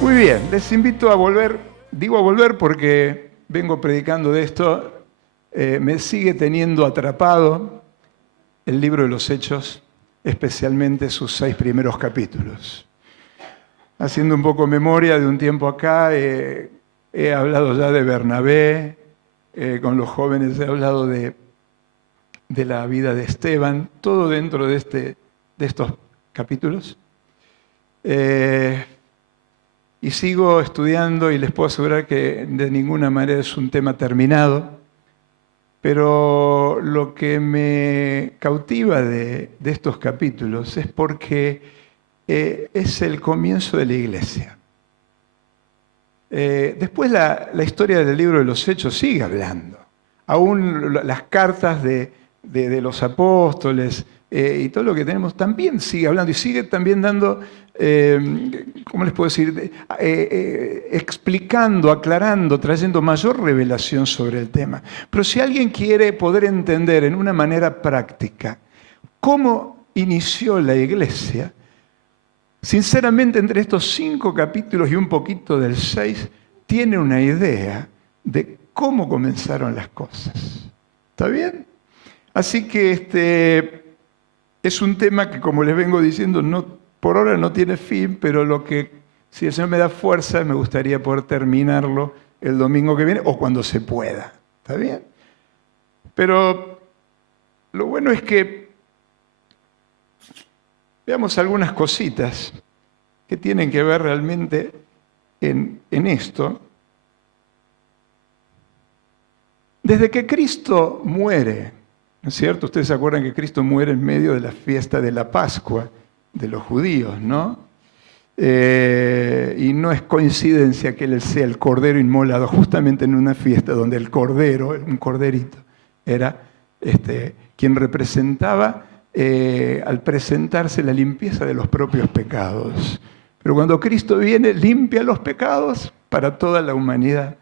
Muy bien, les invito a volver, digo a volver porque vengo predicando de esto, me sigue teniendo atrapado el libro de los Hechos, especialmente sus 6 primeros capítulos. Haciendo un poco memoria de un tiempo acá, he hablado ya de Bernabé, con los jóvenes he hablado de la vida de Esteban, todo dentro de estos capítulos. Y sigo estudiando y les puedo asegurar que de ninguna manera es un tema terminado, pero lo que me cautiva de estos capítulos es porque es el comienzo de la iglesia. Después la historia del libro de los Hechos sigue hablando. Aún las cartas de los apóstoles y todo lo que tenemos también sigue hablando y sigue también dando, ¿cómo les puedo decir? Explicando, aclarando, trayendo mayor revelación sobre el tema. Pero si alguien quiere poder entender en una manera práctica cómo inició la iglesia, sinceramente entre estos 5 capítulos y un poquito del 6, tiene una idea de cómo comenzaron las cosas. ¿Está bien? Así que es un tema que, como les vengo diciendo, por ahora no tiene fin, pero si el Señor me da fuerza, me gustaría poder terminarlo el domingo que viene o cuando se pueda. ¿Está bien? Pero lo bueno es que veamos algunas cositas que tienen que ver realmente en esto. Desde que Cristo muere, ¿no es cierto? Ustedes se acuerdan que Cristo muere en medio de la fiesta de la Pascua de los judíos, ¿no? Y no es coincidencia que Él sea el cordero inmolado justamente en una fiesta donde el cordero, un corderito, era quien representaba al presentarse la limpieza de los propios pecados. Pero cuando Cristo viene, limpia los pecados para toda la humanidad.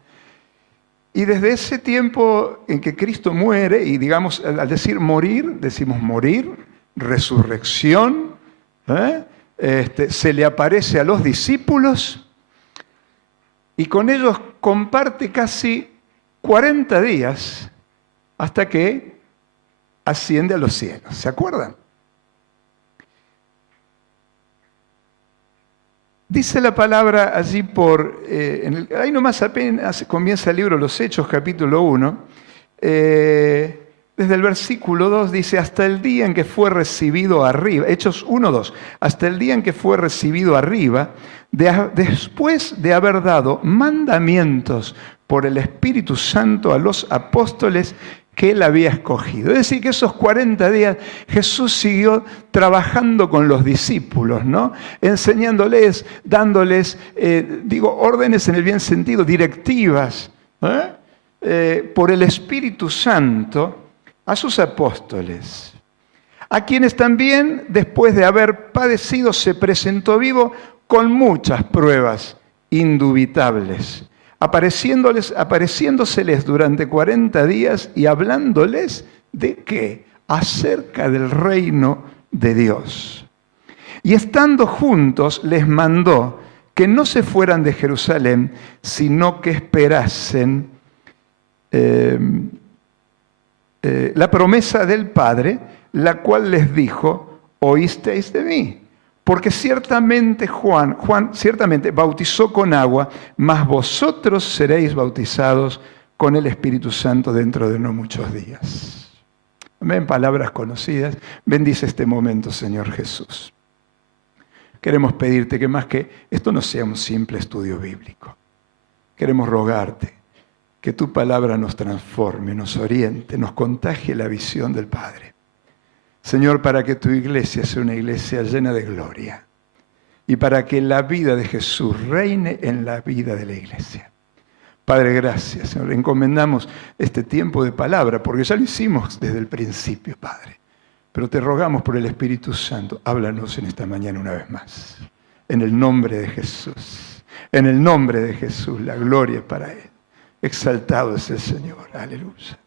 Y desde ese tiempo en que Cristo muere, y digamos, al decir morir, decimos morir, resurrección, se le aparece a los discípulos y con ellos comparte casi 40 días hasta que asciende a los cielos. ¿Se acuerdan? Dice la palabra allí ahí nomás apenas comienza el libro Los Hechos, capítulo 1, desde el versículo 2 dice, hasta el día en que fue recibido arriba, Hechos 1, 2, hasta el día en que fue recibido arriba, después de haber dado mandamientos por el Espíritu Santo a los apóstoles que Él había escogido. Es decir, que esos 40 días Jesús siguió trabajando con los discípulos, ¿no? Enseñándoles, dándoles, órdenes en el bien sentido, directivas, por el Espíritu Santo a sus apóstoles, a quienes también, después de haber padecido, se presentó vivo con muchas pruebas indubitables, apareciéndoseles durante 40 días y hablándoles ¿de qué? Acerca del reino de Dios. Y estando juntos les mandó que no se fueran de Jerusalén, sino que esperasen la promesa del Padre, la cual les dijo, oísteis de mí. Porque ciertamente Juan ciertamente bautizó con agua, mas vosotros seréis bautizados con el Espíritu Santo dentro de no muchos días. Amén, palabras conocidas. Bendice este momento, Señor Jesús. Queremos pedirte que más que esto no sea un simple estudio bíblico. Queremos rogarte que tu palabra nos transforme, nos oriente, nos contagie la visión del Padre. Señor, para que tu iglesia sea una iglesia llena de gloria y para que la vida de Jesús reine en la vida de la iglesia. Padre, gracias, Señor. Encomendamos este tiempo de palabra, porque ya lo hicimos desde el principio, Padre. Pero te rogamos por el Espíritu Santo, háblanos en esta mañana una vez más. En el nombre de Jesús. En el nombre de Jesús, la gloria es para Él. Exaltado es el Señor. Aleluya.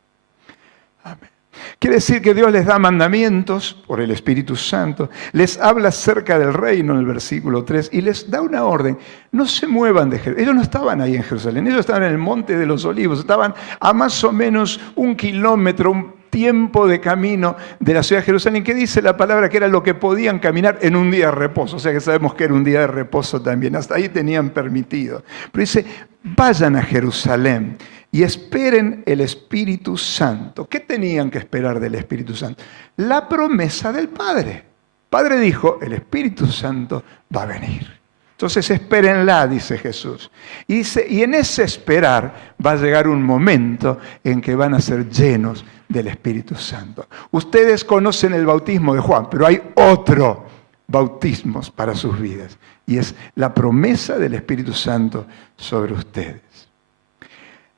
Amén. Quiere decir que Dios les da mandamientos por el Espíritu Santo, les habla acerca del reino en el versículo 3 y les da una orden. No se muevan de Jerusalén. Ellos no estaban ahí en Jerusalén, ellos estaban en el Monte de los Olivos, estaban a más o menos 1 kilómetro, un tiempo de camino de la ciudad de Jerusalén, que dice la palabra que era lo que podían caminar en un día de reposo. O sea que sabemos que era un día de reposo también, hasta ahí tenían permitido. Pero dice, vayan a Jerusalén y esperen el Espíritu Santo. ¿Qué tenían que esperar del Espíritu Santo? La promesa del Padre. El Padre dijo, el Espíritu Santo va a venir. Entonces espérenla, dice Jesús. Y dice, y en ese esperar va a llegar un momento en que van a ser llenos del Espíritu Santo. Ustedes conocen el bautismo de Juan, pero hay otro bautismo para sus vidas. Y es la promesa del Espíritu Santo sobre ustedes.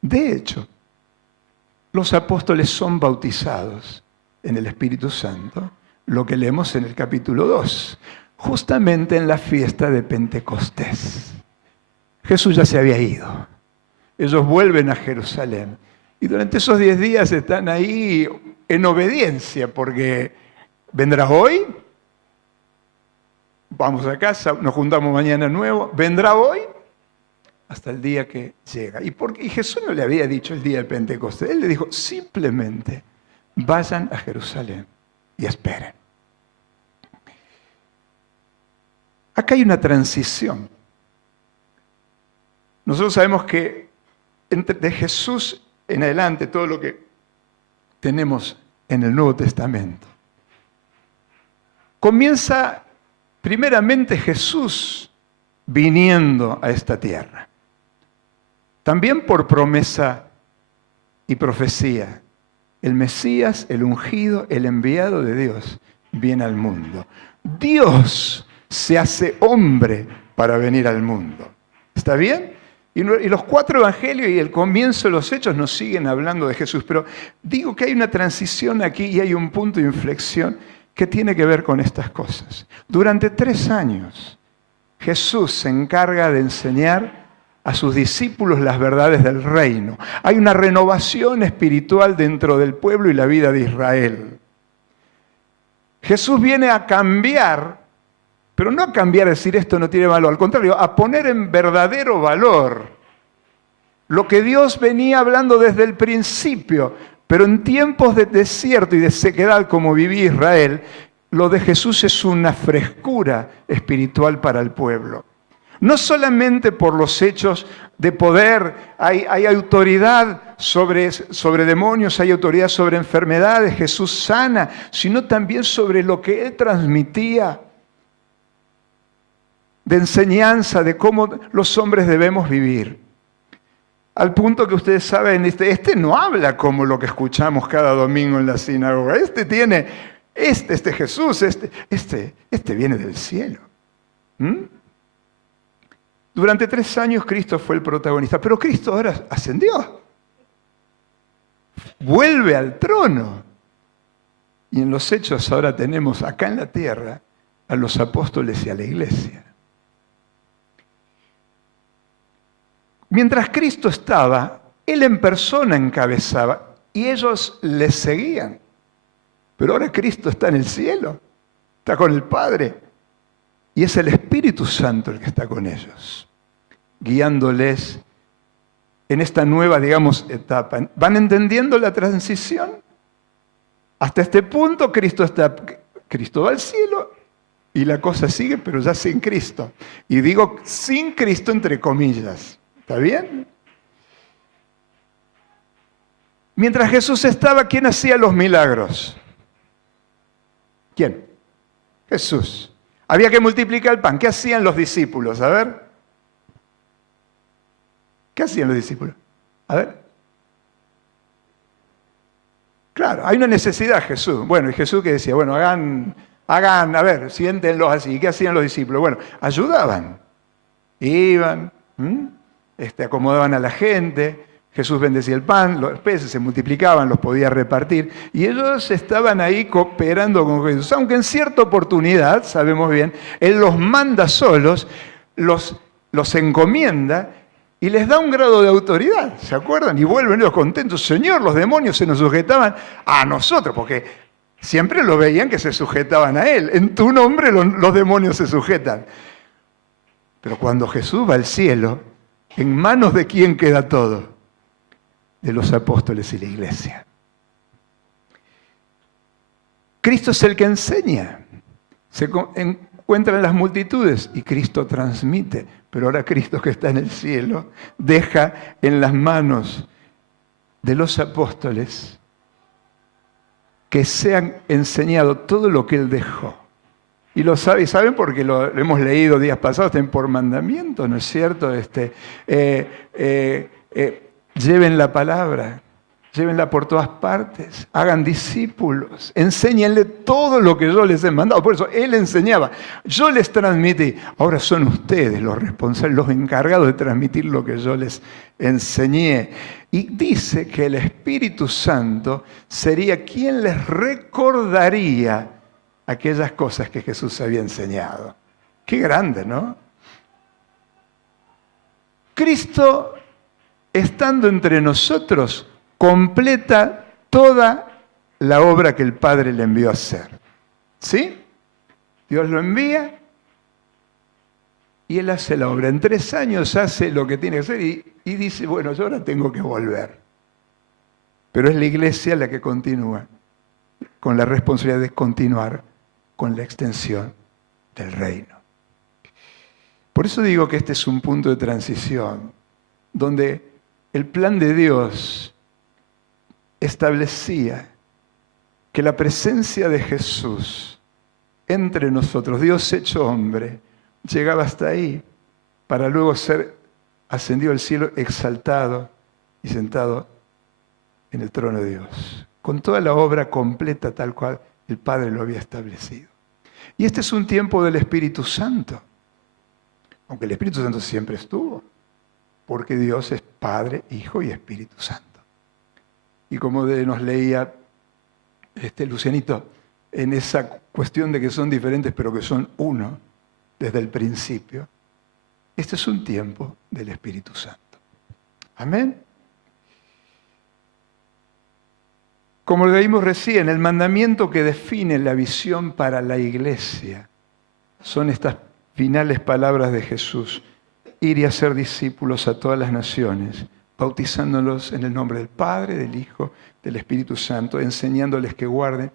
De hecho, los apóstoles son bautizados en el Espíritu Santo, lo que leemos en el capítulo 2, justamente en la fiesta de Pentecostés. Jesús ya se había ido. Ellos vuelven a Jerusalén. Y durante esos 10 días están ahí en obediencia, porque vendrá hoy, vamos a casa, nos juntamos mañana nuevo, vendrá hoy, hasta el día que llega. Y Jesús no le había dicho el día de Pentecostés, Él le dijo simplemente, vayan a Jerusalén y esperen. Acá hay una transición. Nosotros sabemos que de Jesús en adelante, todo lo que tenemos en el Nuevo Testamento, comienza primeramente Jesús viniendo a esta tierra. También por promesa y profecía. El Mesías, el ungido, el enviado de Dios, viene al mundo. Dios se hace hombre para venir al mundo. ¿Está bien? Y los 4 evangelios y el comienzo de los hechos nos siguen hablando de Jesús. Pero digo que hay una transición aquí y hay un punto de inflexión que tiene que ver con estas cosas. Durante 3 años, Jesús se encarga de enseñar a sus discípulos las verdades del reino. Hay una renovación espiritual dentro del pueblo y la vida de Israel. Jesús viene a cambiar, pero no a cambiar, a decir esto no tiene valor, al contrario, a poner en verdadero valor lo que Dios venía hablando desde el principio, pero en tiempos de desierto y de sequedad como vivía Israel, lo de Jesús es una frescura espiritual para el pueblo. No solamente por los hechos de poder, hay autoridad sobre demonios, hay autoridad sobre enfermedades, Jesús sana, sino también sobre lo que Él transmitía de enseñanza, de cómo los hombres debemos vivir. Al punto que ustedes saben, este no habla como lo que escuchamos cada domingo en la sinagoga. Este Jesús, este viene del cielo. Durante 3 años Cristo fue el protagonista, pero Cristo ahora ascendió. Vuelve al trono. Y en los hechos ahora tenemos acá en la tierra a los apóstoles y a la iglesia. Mientras Cristo estaba, Él en persona encabezaba y ellos le seguían. Pero ahora Cristo está en el cielo, está con el Padre. Y es el Espíritu Santo el que está con ellos, guiándoles en esta nueva, etapa. ¿Van entendiendo la transición? Hasta este punto Cristo va al cielo y la cosa sigue, pero ya sin Cristo. Y digo sin Cristo entre comillas. ¿Está bien? Mientras Jesús estaba, ¿quién hacía los milagros? ¿Quién? Jesús. Había que multiplicar el pan. ¿Qué hacían los discípulos? A ver. ¿Qué hacían los discípulos? A ver. Claro, hay una necesidad, Jesús. Bueno, y Jesús que decía, bueno, hagan, a ver, siéntenlos así. ¿Qué hacían los discípulos? Bueno, ayudaban. Iban, acomodaban a la gente. Jesús bendecía el pan, los peces se multiplicaban, los podía repartir. Y ellos estaban ahí cooperando con Jesús. Aunque en cierta oportunidad, sabemos bien, Él los manda solos, los encomienda Y les da un grado de autoridad, ¿se acuerdan? Y vuelven ellos contentos. Señor, los demonios se nos sujetaban a nosotros, porque siempre lo veían que se sujetaban a Él. En tu nombre los demonios se sujetan. Pero cuando Jesús va al cielo, ¿en manos de quién queda todo? De los apóstoles y la iglesia. Cristo es el que enseña. Se encuentra en las multitudes y Cristo transmite. Pero ahora Cristo que está en el cielo deja en las manos de los apóstoles que se han enseñado todo lo que Él dejó. Y lo saben porque lo hemos leído días pasados, por mandamiento, ¿no es cierto? Lleven la palabra, llévenla por todas partes, hagan discípulos, enséñenle todo lo que yo les he mandado. Por eso Él enseñaba, yo les transmití. Ahora son ustedes los responsables, los encargados de transmitir lo que yo les enseñé. Y dice que el Espíritu Santo sería quien les recordaría aquellas cosas que Jesús había enseñado. Qué grande, ¿no? Cristo, estando entre nosotros, completa toda la obra que el Padre le envió a hacer. ¿Sí? Dios lo envía y Él hace la obra. En 3 años hace lo que tiene que hacer y dice, bueno, yo ahora tengo que volver. Pero es la iglesia la que continúa, con la responsabilidad de continuar con la extensión del reino. Por eso digo que este es un punto de transición, donde el plan de Dios establecía que la presencia de Jesús entre nosotros, Dios hecho hombre, llegaba hasta ahí para luego ser ascendido al cielo, exaltado y sentado en el trono de Dios, con toda la obra completa tal cual el Padre lo había establecido. Y este es un tiempo del Espíritu Santo, aunque el Espíritu Santo siempre estuvo, porque Dios es Padre, Hijo y Espíritu Santo. Y como nos leía Lucianito, en esa cuestión de que son diferentes pero que son uno desde el principio, este es un tiempo del Espíritu Santo. Amén. Como lo leímos recién, el mandamiento que define la visión para la iglesia son estas finales palabras de Jesús: ir y hacer discípulos a todas las naciones, bautizándolos en el nombre del Padre, del Hijo, del Espíritu Santo, enseñándoles que guarden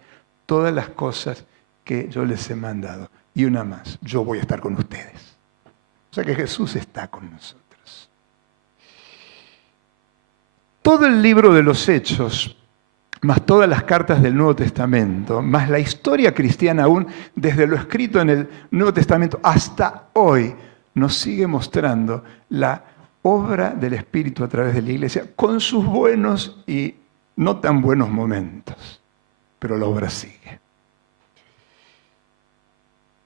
todas las cosas que yo les he mandado. Y una más, yo voy a estar con ustedes. O sea que Jesús está con nosotros. Todo el libro de los Hechos, más todas las cartas del Nuevo Testamento, más la historia cristiana aún, desde lo escrito en el Nuevo Testamento hasta hoy, nos sigue mostrando la obra del Espíritu a través de la iglesia, con sus buenos y no tan buenos momentos, pero la obra sigue.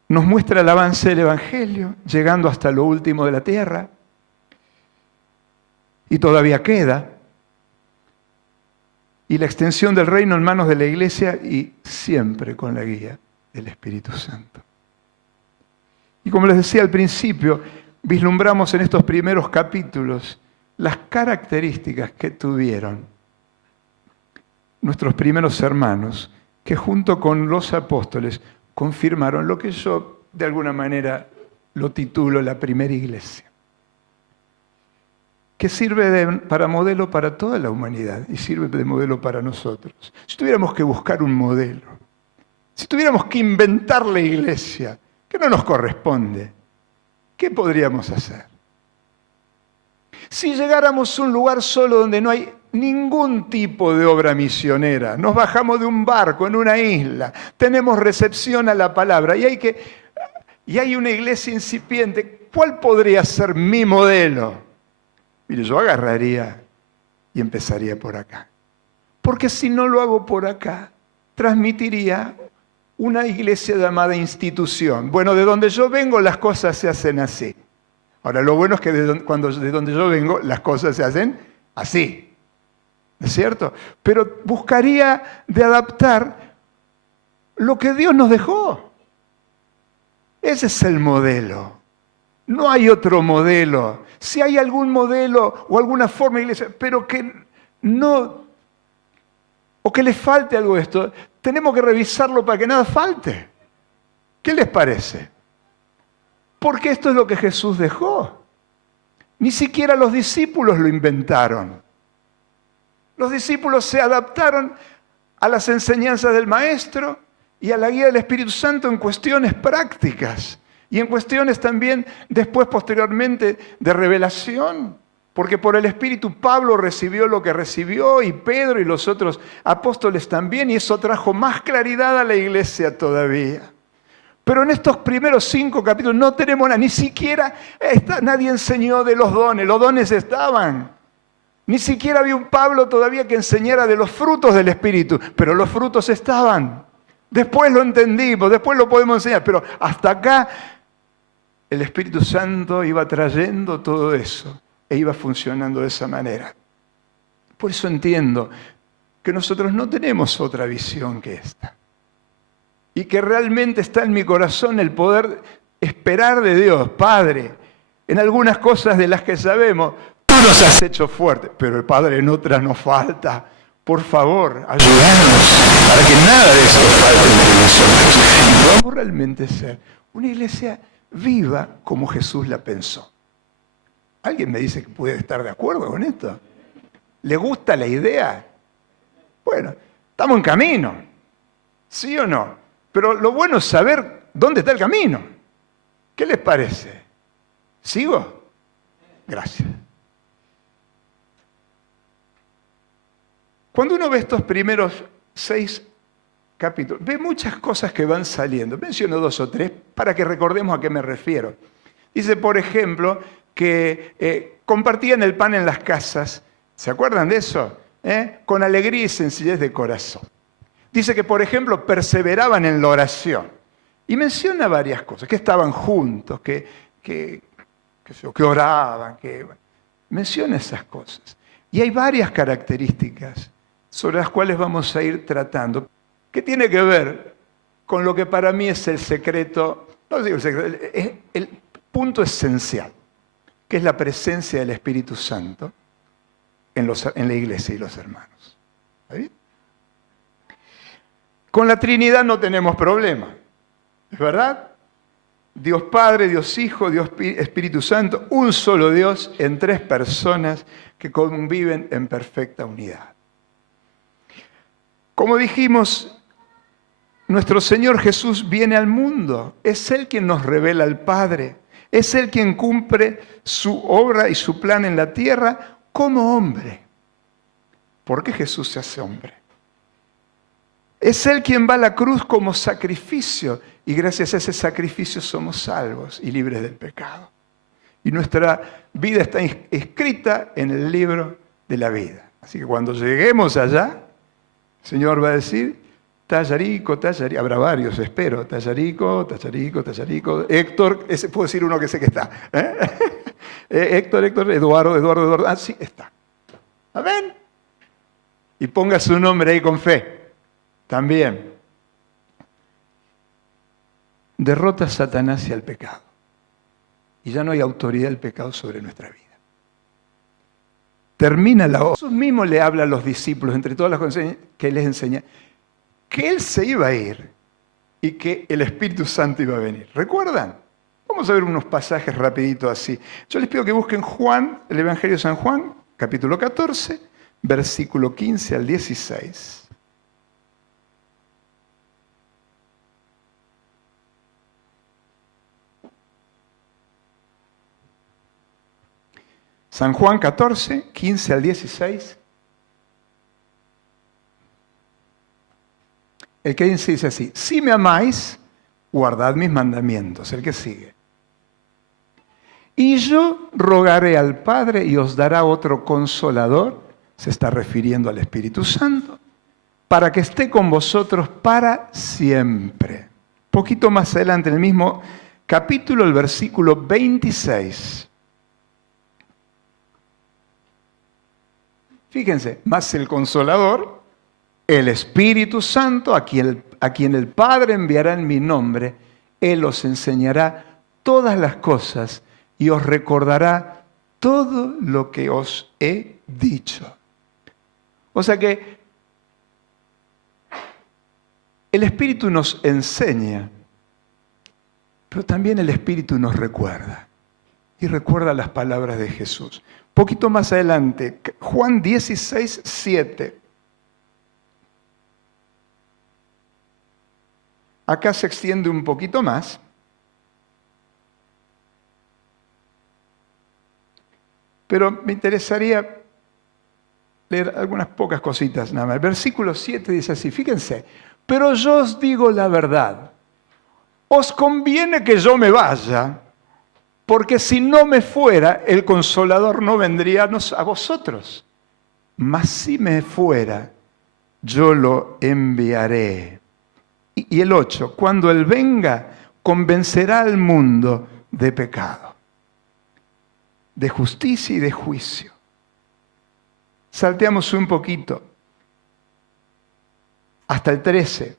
Nos muestra el avance del Evangelio, llegando hasta lo último de la tierra, y todavía queda, y la extensión del reino en manos de la iglesia y siempre con la guía del Espíritu Santo. Y como les decía al principio, vislumbramos en estos primeros capítulos las características que tuvieron nuestros primeros hermanos, que junto con los apóstoles confirmaron lo que yo de alguna manera lo titulo la primera iglesia, que sirve para modelo para toda la humanidad y sirve de modelo para nosotros. Si tuviéramos que buscar un modelo, si tuviéramos que inventar la iglesia, que no nos corresponde, ¿qué podríamos hacer? Si llegáramos a un lugar solo donde no hay ningún tipo de obra misionera, nos bajamos de un barco en una isla, tenemos recepción a la palabra y hay una iglesia incipiente, ¿cuál podría ser mi modelo? Mire, yo agarraría y empezaría por acá. Porque si no lo hago por acá, transmitiría una iglesia llamada institución. Bueno, de donde yo vengo las cosas se hacen así. Ahora, lo bueno es que de donde yo vengo las cosas se hacen así. ¿No es cierto? Pero buscaría de adaptar lo que Dios nos dejó. Ese es el modelo. No hay otro modelo. Si hay algún modelo o alguna forma de iglesia, pero que no, o que le falte algo de esto, tenemos que revisarlo para que nada falte. ¿Qué les parece? Porque esto es lo que Jesús dejó. Ni siquiera los discípulos lo inventaron. Los discípulos se adaptaron a las enseñanzas del Maestro y a la guía del Espíritu Santo en cuestiones prácticas y en cuestiones también después, posteriormente, de revelación. Porque por el Espíritu Pablo recibió lo que recibió y Pedro y los otros apóstoles también, y eso trajo más claridad a la iglesia todavía. Pero en estos primeros 5 capítulos no tenemos nada, ni siquiera nadie enseñó de los dones estaban. Ni siquiera había un Pablo todavía que enseñara de los frutos del Espíritu, pero los frutos estaban. Después lo entendimos, después lo podemos enseñar, pero hasta acá el Espíritu Santo iba trayendo todo eso e iba funcionando de esa manera. Por eso entiendo que nosotros no tenemos otra visión que esta. Y que realmente está en mi corazón el poder esperar de Dios, Padre, en algunas cosas de las que sabemos, tú nos has hecho fuertes, pero el Padre en otras nos falta. Por favor, ayúdanos para que nada de esto falte entre nosotros y podamos realmente ser una iglesia viva como Jesús la pensó. ¿Alguien me dice que puede estar de acuerdo con esto? ¿Le gusta la idea? Bueno, estamos en camino, ¿sí o no? Pero lo bueno es saber dónde está el camino. ¿Qué les parece? ¿Sigo? Gracias. Cuando uno ve estos primeros 6 capítulos, ve muchas cosas que van saliendo. Menciono 2 o 3 para que recordemos a qué me refiero. Dice, por ejemplo, que compartían el pan en las casas. ¿Se acuerdan de eso? Con alegría y sencillez de corazón. Dice que, por ejemplo, perseveraban en la oración. Y menciona varias cosas, que estaban juntos, que oraban, menciona esas cosas. Y hay varias características sobre las cuales vamos a ir tratando, que tiene que ver con lo que para mí es el secreto, no digo el secreto, es el punto esencial, que es la presencia del Espíritu Santo en la iglesia y los hermanos. ¿Está bien? Con la Trinidad no tenemos problema, ¿es verdad? Dios Padre, Dios Hijo, Dios Espíritu Santo, un solo Dios en 3 personas que conviven en perfecta unidad. Como dijimos, nuestro Señor Jesús viene al mundo, es Él quien nos revela al Padre, es Él quien cumple su obra y su plan en la tierra como hombre. ¿Por qué Jesús se hace hombre? Es Él quien va a la cruz como sacrificio y gracias a ese sacrificio somos salvos y libres del pecado. Y nuestra vida está escrita en el libro de la vida. Así que cuando lleguemos allá, el Señor va a decir, Tallarico, Tallarico, habrá varios, espero, Tallarico, Tallarico, Tallarico, Héctor, ese puedo decir uno que sé que está. Héctor, Eduardo, ah, sí, está. ¿Amén? Y ponga su nombre ahí con fe. También. Derrota a Satanás y al pecado. Y ya no hay autoridad del pecado sobre nuestra vida. Termina la obra. Jesús mismo le habla a los discípulos, entre todas las cosas que les enseña, que Él se iba a ir y que el Espíritu Santo iba a venir. ¿Recuerdan? Vamos a ver unos pasajes rapiditos así. Yo les pido que busquen Juan, el Evangelio de San Juan, capítulo 14, versículo 15 al 16. San Juan 14, 15 al 16. El que dice así, si me amáis, guardad mis mandamientos. El que sigue. Y yo rogaré al Padre y os dará otro consolador, se está refiriendo al Espíritu Santo, para que esté con vosotros para siempre. Poquito más adelante, en el mismo capítulo, el versículo 26. Fíjense, más el Consolador, el Espíritu Santo, a quien el Padre enviará en mi nombre, Él os enseñará todas las cosas y os recordará todo lo que os he dicho. O sea que el Espíritu nos enseña, pero también el Espíritu nos recuerda. Y recuerda las palabras de Jesús. Poquito más adelante, Juan 16, 7. Acá se extiende un poquito más. Pero me interesaría leer algunas pocas cositas nada más. El versículo 7 dice así, fíjense, pero yo os digo la verdad, os conviene que yo me vaya, porque si no me fuera, el Consolador no vendría a vosotros. Mas si me fuera, yo lo enviaré. Y el 8, cuando Él venga, convencerá al mundo de pecado, de justicia y de juicio. Salteamos un poquito hasta el 13.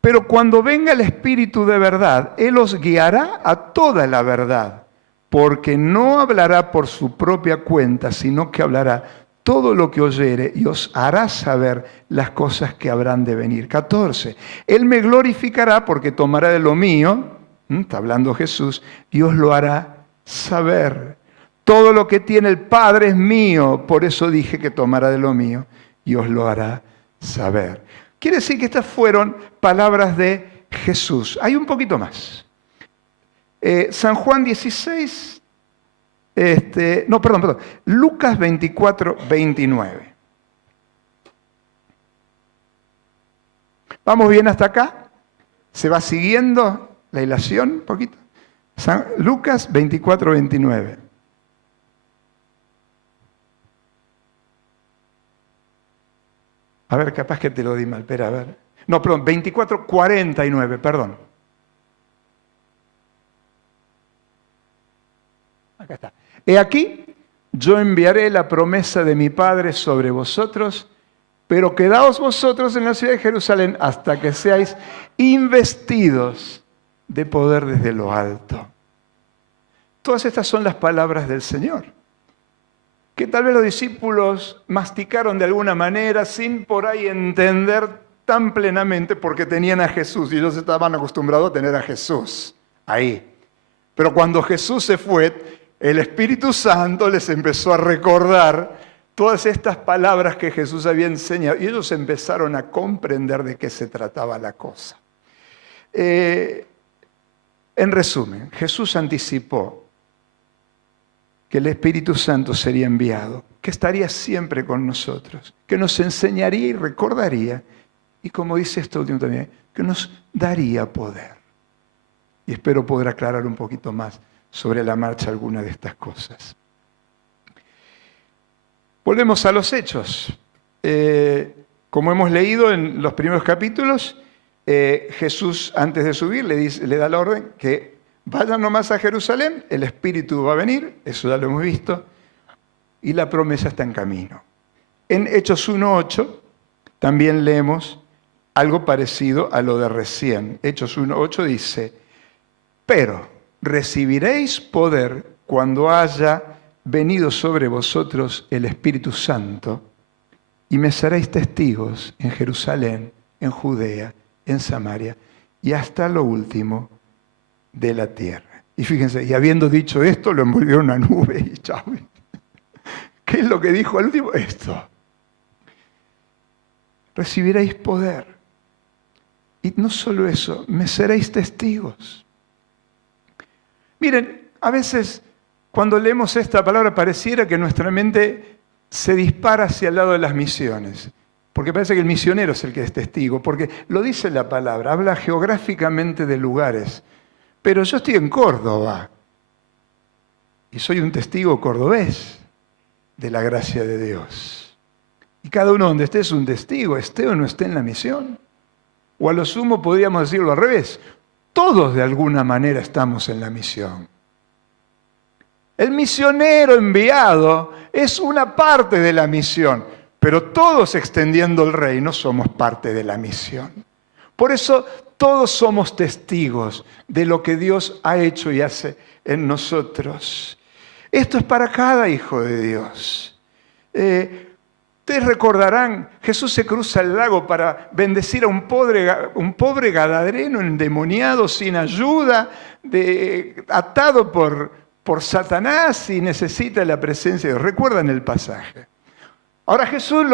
Pero cuando venga el Espíritu de verdad, Él os guiará a toda la verdad, porque no hablará por su propia cuenta, sino que hablará todo lo que oyere y os hará saber las cosas que habrán de venir. 14. Él me glorificará porque tomará de lo mío, está hablando Jesús, y os lo hará saber. Todo lo que tiene el Padre es mío, por eso dije que tomará de lo mío y os lo hará saber. Quiere decir que estas fueron palabras de Jesús. Hay un poquito más. San Juan 16, Lucas 24, 29. ¿Vamos bien hasta acá? ¿Se va siguiendo la hilación un poquito? Lucas 24, 29. A ver, capaz que te lo di mal, espera, a ver. No, perdón, 24, 49, perdón. Acá está. He aquí, yo enviaré la promesa de mi Padre sobre vosotros, pero quedaos vosotros en la ciudad de Jerusalén hasta que seáis investidos de poder desde lo alto. Todas estas son las palabras del Señor, que tal vez los discípulos masticaron de alguna manera sin por ahí entender tan plenamente porque tenían a Jesús y ellos estaban acostumbrados a tener a Jesús ahí. Pero cuando Jesús se fue, el Espíritu Santo les empezó a recordar todas estas palabras que Jesús había enseñado y ellos empezaron a comprender de qué se trataba la cosa. En resumen, Jesús anticipó que el Espíritu Santo sería enviado, que estaría siempre con nosotros, que nos enseñaría y recordaría, y como dice esto último también, que nos daría poder. Y espero poder aclarar un poquito más sobre la marcha alguna de estas cosas. Volvemos a los hechos. Como hemos leído en los primeros capítulos, Jesús antes de subir le da la orden que vayan nomás a Jerusalén, el Espíritu va a venir, eso ya lo hemos visto, y la promesa está en camino. En Hechos 1:8 también leemos algo parecido a lo de recién. Hechos 1:8 dice, pero recibiréis poder cuando haya venido sobre vosotros el Espíritu Santo, y me seréis testigos en Jerusalén, en Judea, en Samaria, y hasta lo último de la tierra. Y fíjense, y habiendo dicho esto, lo envolvió una nube y chao. ¿Qué es lo que dijo al último? Esto. Recibiréis poder. Y no solo eso, me seréis testigos. Miren, a veces cuando leemos esta palabra pareciera que nuestra mente se dispara hacia el lado de las misiones. Porque parece que el misionero es el que es testigo. Porque lo dice la palabra, habla geográficamente de lugares. Pero yo estoy en Córdoba y soy un testigo cordobés de la gracia de Dios. Y cada uno donde esté es un testigo, esté o no esté en la misión. O a lo sumo podríamos decirlo al revés. Todos de alguna manera estamos en la misión. El misionero enviado es una parte de la misión, pero todos extendiendo el reino somos parte de la misión. Por eso todos somos testigos de lo que Dios ha hecho y hace en nosotros. Esto es para cada hijo de Dios. Ustedes recordarán, Jesús se cruza el lago para bendecir a un pobre gadareno endemoniado, sin ayuda, atado por Satanás y necesita la presencia de Dios. ¿Recuerdan el pasaje? Ahora Jesús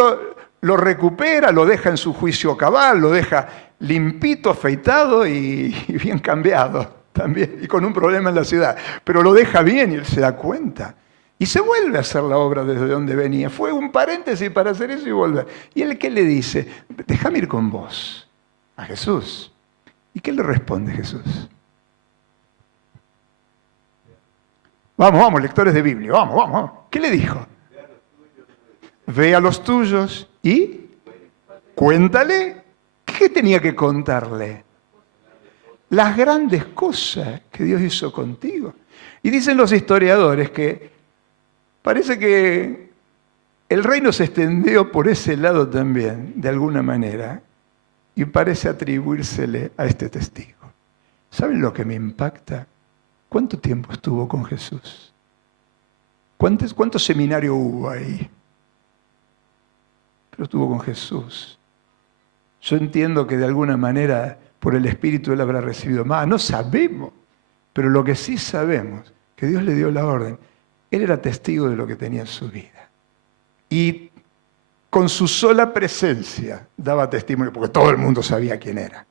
lo recupera, lo deja en su juicio cabal, lo deja limpito, afeitado y bien cambiado también, y con un problema en la ciudad. Pero lo deja bien y él se da cuenta. Y se vuelve a hacer la obra desde donde venía. Fue un paréntesis para hacer eso y volver. ¿Y él qué le dice? Déjame ir con vos, a Jesús. ¿Y qué le responde Jesús? Vamos, lectores de Biblia, vamos. ¿Qué le dijo? Ve a los tuyos y cuéntale. ¿Qué tenía que contarle? Las grandes cosas que Dios hizo contigo. Y dicen los historiadores que parece que el reino se extendió por ese lado también, de alguna manera, y parece atribuírsele a este testigo. ¿Saben lo que me impacta? ¿Cuánto tiempo estuvo con Jesús? ¿Cuánto seminario hubo ahí? Pero estuvo con Jesús. Yo entiendo que de alguna manera por el Espíritu él habrá recibido más. No sabemos, pero lo que sí sabemos, que Dios le dio la orden. Él era testigo de lo que tenía en su vida. Y con su sola presencia daba testimonio, porque todo el mundo sabía quién era.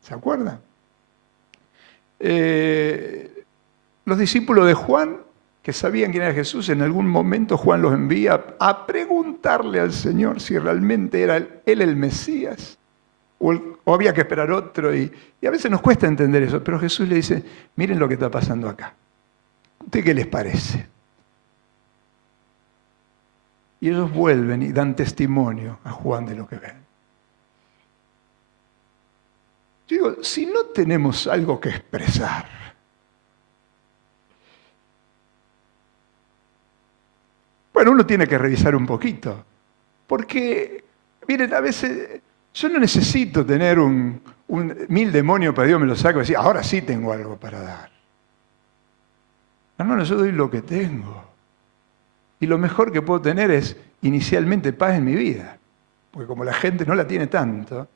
¿Se acuerdan? Los discípulos de Juan, que sabían quién era Jesús, en algún momento Juan los envía a preguntarle al Señor si realmente era él el Mesías o había que esperar otro. Y a veces nos cuesta entender eso, pero Jesús le dice, miren lo que está pasando acá. ¿Ustedes qué les parece? Y ellos vuelven y dan testimonio a Juan de lo que ven. Yo digo, si no tenemos algo que expresar, bueno, uno tiene que revisar un poquito. Porque, miren, a veces yo no necesito tener 1000 demonios para Dios me lo saco y decir, ahora sí tengo algo para dar. Hermano, yo doy lo que tengo. Y lo mejor que puedo tener es inicialmente paz en mi vida. Porque como la gente no la tiene tanto,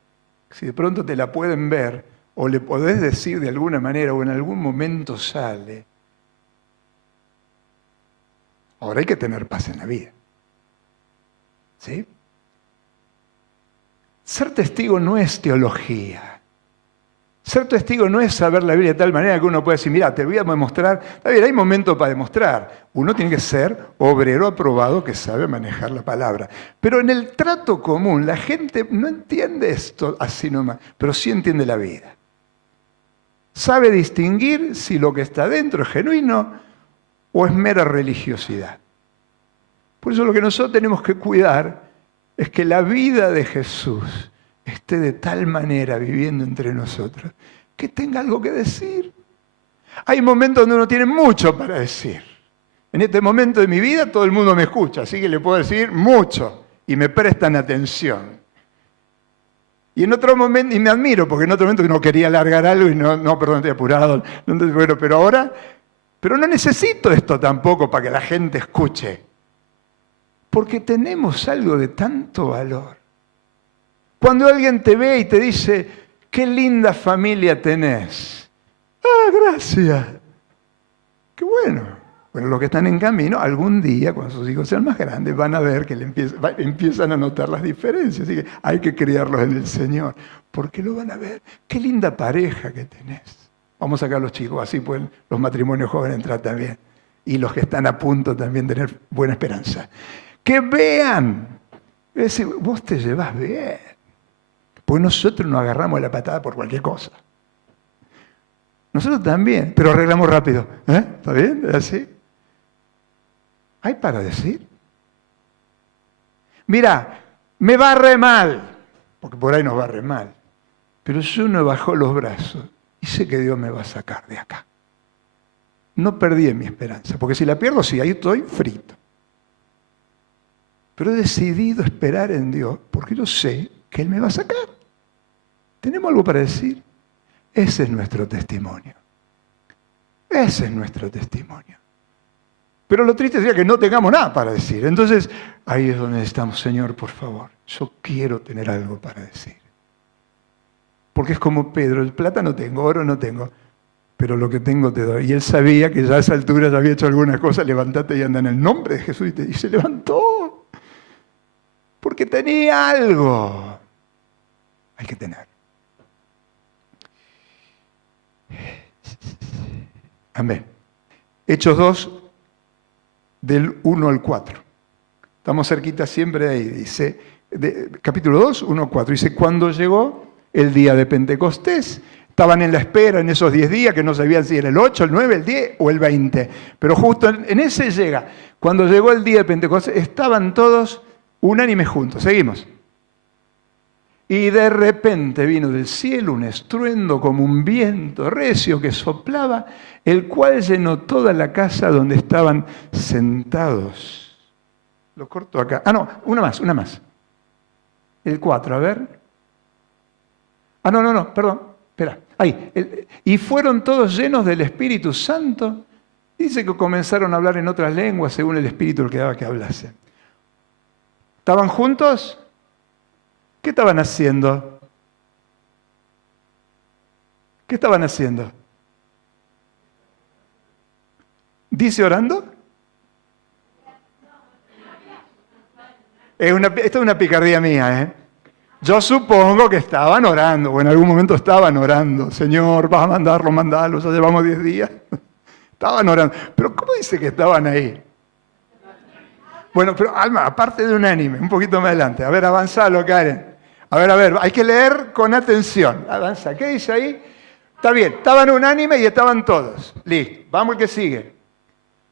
si de pronto te la pueden ver o le podés decir de alguna manera o en algún momento sale, ahora hay que tener paz en la vida. ¿Sí? Ser testigo no es teología. Ser testigo no es saber la Biblia de tal manera que uno puede decir, mira, te voy a demostrar. Está bien, hay momentos para demostrar. Uno tiene que ser obrero aprobado que sabe manejar la palabra. Pero en el trato común, la gente no entiende esto así nomás, pero sí entiende la vida. Sabe distinguir si lo que está dentro es genuino o es mera religiosidad. Por eso lo que nosotros tenemos que cuidar es que la vida de Jesús esté de tal manera viviendo entre nosotros que tenga algo que decir. Hay momentos donde uno tiene mucho para decir. En este momento de mi vida todo el mundo me escucha, así que le puedo decir mucho y me prestan atención. Y en otro momento, y me admiro, porque en otro momento no quería alargar algo y no, perdón, estoy apurado. Bueno, pero ahora, pero no necesito esto tampoco para que la gente escuche. Porque tenemos algo de tanto valor. Cuando alguien te ve y te dice, qué linda familia tenés. Ah, gracias. Qué bueno. Bueno, los que están en camino, algún día, cuando sus hijos sean más grandes, van a ver que empiezan a notar las diferencias. Así que hay que criarlos en el Señor. Porque lo van a ver. Qué linda pareja que tenés. Vamos a sacar a los chicos, así pueden los matrimonios jóvenes entrar también. Y los que están a punto también tener buena esperanza. Que vean. Es decir, vos te llevas bien. Pues nosotros nos agarramos la patada por cualquier cosa. Nosotros también, pero arreglamos rápido. ¿Está bien? ¿Es así? ¿Hay para decir? Mira, me barre mal, porque por ahí nos barre mal, pero yo no bajo los brazos y sé que Dios me va a sacar de acá. No perdí en mi esperanza, porque si la pierdo, sí, ahí estoy frito. Pero he decidido esperar en Dios, porque yo sé que Él me va a sacar. ¿Tenemos algo para decir? Ese es nuestro testimonio. Ese es nuestro testimonio. Pero lo triste sería que no tengamos nada para decir. Entonces, ahí es donde estamos, Señor, por favor. Yo quiero tener algo para decir. Porque es como Pedro, el plata no tengo, oro no tengo, pero lo que tengo te doy. Y él sabía que ya a esa altura ya había hecho algunas cosas, levántate y anda en el nombre de Jesús. Y se levantó. Porque tenía algo. Hay que tener. Amén. Hechos 2, del 1 al 4. Estamos cerquita siempre de ahí. Dice, capítulo 2, 1 al 4. Dice, cuando llegó el día de Pentecostés, estaban en la espera en esos 10 días, que no sabían si era el 8, el 9, el 10 o el 20. Pero justo en ese llega. Cuando llegó el día de Pentecostés, estaban todos unánimes juntos. Seguimos. Y de repente vino del cielo un estruendo como un viento recio que soplaba, el cual llenó toda la casa donde estaban sentados. Lo corto acá. Ah, no, una más. El 4, a ver. Ah, no, perdón. Espera, ahí. Y fueron todos llenos del Espíritu Santo. Dice que comenzaron a hablar en otras lenguas según el Espíritu que daba que hablasen. ¿Estaban juntos? ¿Qué estaban haciendo? ¿Qué estaban haciendo? ¿Dice orando? Esta es una picardía mía, ¿eh? Yo supongo que estaban orando, o en algún momento estaban orando. Señor, vas a mandalo, ya llevamos 10 días. Estaban orando. Pero ¿cómo dice que estaban ahí? Bueno, pero Alma, aparte de unánime, un poquito más adelante. A ver, avanzalo, Karen. A ver, hay que leer con atención. Avanza, ¿qué dice ahí? Está bien, estaban unánime y estaban todos. Listo, vamos al que sigue.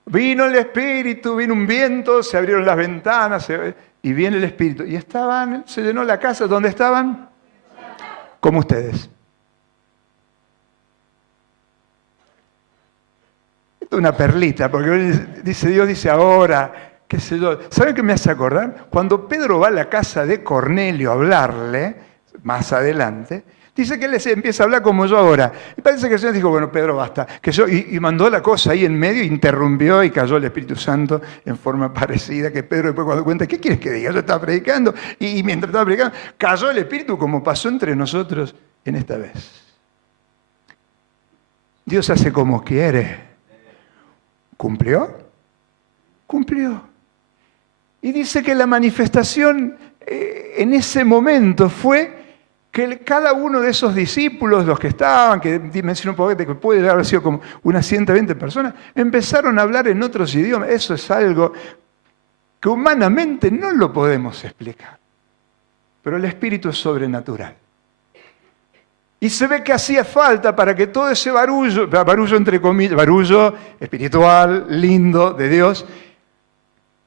Vino el Espíritu, vino un viento, se abrieron las ventanas y viene el Espíritu. Y se llenó la casa. ¿Dónde estaban? Como ustedes. Esto es una perlita, porque Dios dice ahora... ¿Qué sé yo? ¿Saben qué me hace acordar? Cuando Pedro va a la casa de Cornelio a hablarle, más adelante, dice que él empieza a hablar como yo ahora. Y parece que el Señor dijo, bueno, Pedro, basta. Y mandó la cosa ahí en medio, interrumpió y cayó el Espíritu Santo en forma parecida, que Pedro después cuando cuenta, ¿qué quieres que diga? Yo estaba predicando y mientras estaba predicando, cayó el Espíritu como pasó entre nosotros en esta vez. Dios hace como quiere. ¿Cumplió? Cumplió. Y dice que la manifestación en ese momento fue que cada uno de esos discípulos, los que estaban, que mencionó un poquito que puede haber sido como unas 120 personas, empezaron a hablar en otros idiomas. Eso es algo que humanamente no lo podemos explicar. Pero el Espíritu es sobrenatural. Y se ve que hacía falta para que todo ese barullo entre comillas, barullo espiritual, lindo, de Dios,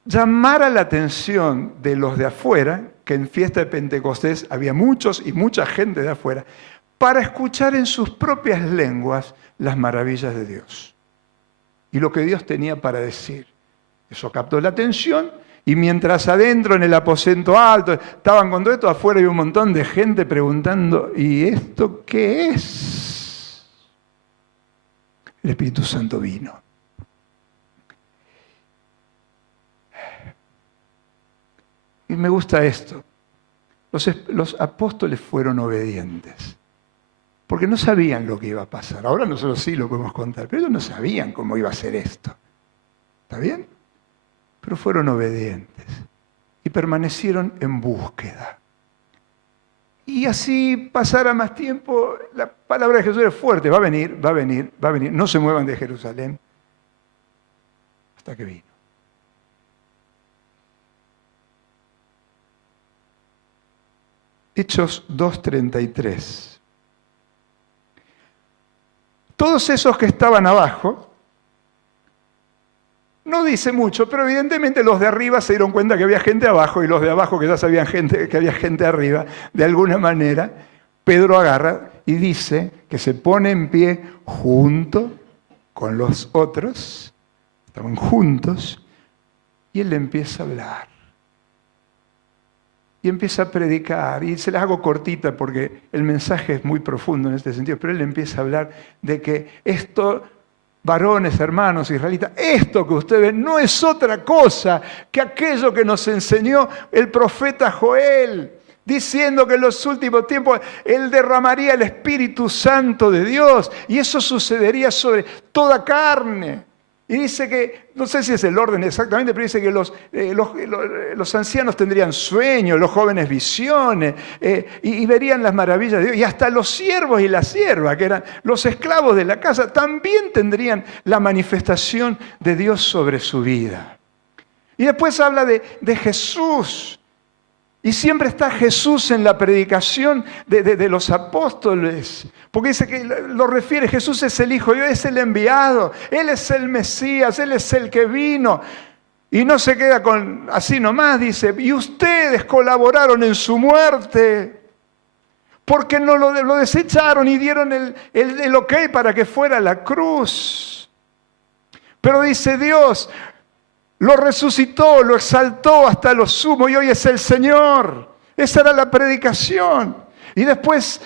llamara la atención de los de afuera, que en fiesta de Pentecostés había muchos y mucha gente de afuera, para escuchar en sus propias lenguas las maravillas de Dios y lo que Dios tenía para decir. Eso captó la atención y mientras adentro en el aposento alto estaban con todo esto, afuera había un montón de gente preguntando, ¿y esto qué es? El Espíritu Santo vino. Y me gusta esto. Los apóstoles fueron obedientes. Porque no sabían lo que iba a pasar. Ahora nosotros sí lo podemos contar, pero ellos no sabían cómo iba a ser esto. ¿Está bien? Pero fueron obedientes. Y permanecieron en búsqueda. Y así pasara más tiempo, la palabra de Jesús es fuerte. Va a venir, va a venir, va a venir. No se muevan de Jerusalén. Hasta que vino. Hechos 2:33. Todos esos que estaban abajo, no dice mucho, pero evidentemente los de arriba se dieron cuenta que había gente abajo y los de abajo que ya sabían que había gente arriba, de alguna manera, Pedro agarra y dice que se pone en pie junto con los otros, estaban juntos, y él le empieza a hablar. Y empieza a predicar, y se las hago cortita porque el mensaje es muy profundo en este sentido, pero él empieza a hablar de que esto varones, hermanos israelitas, esto que ustedes ven no es otra cosa que aquello que nos enseñó el profeta Joel, diciendo que en los últimos tiempos Él derramaría el Espíritu Santo de Dios y eso sucedería sobre toda carne. Y dice que, no sé si es el orden exactamente, pero dice que los ancianos tendrían sueños, los jóvenes visiones, y verían las maravillas de Dios. Y hasta los siervos y las siervas, que eran los esclavos de la casa, también tendrían la manifestación de Dios sobre su vida. Y después habla de Jesús. Y siempre está Jesús en la predicación de los apóstoles. Porque dice que lo refiere, Jesús es el Hijo de Dios, es el enviado. Él es el Mesías, Él es el que vino. Y no se queda con así nomás, dice, y ustedes colaboraron en su muerte. Porque no lo desecharon y dieron el ok para que fuera a la cruz. Pero dice Dios, lo resucitó, lo exaltó hasta lo sumo y hoy es el Señor. Esa era la predicación. Y después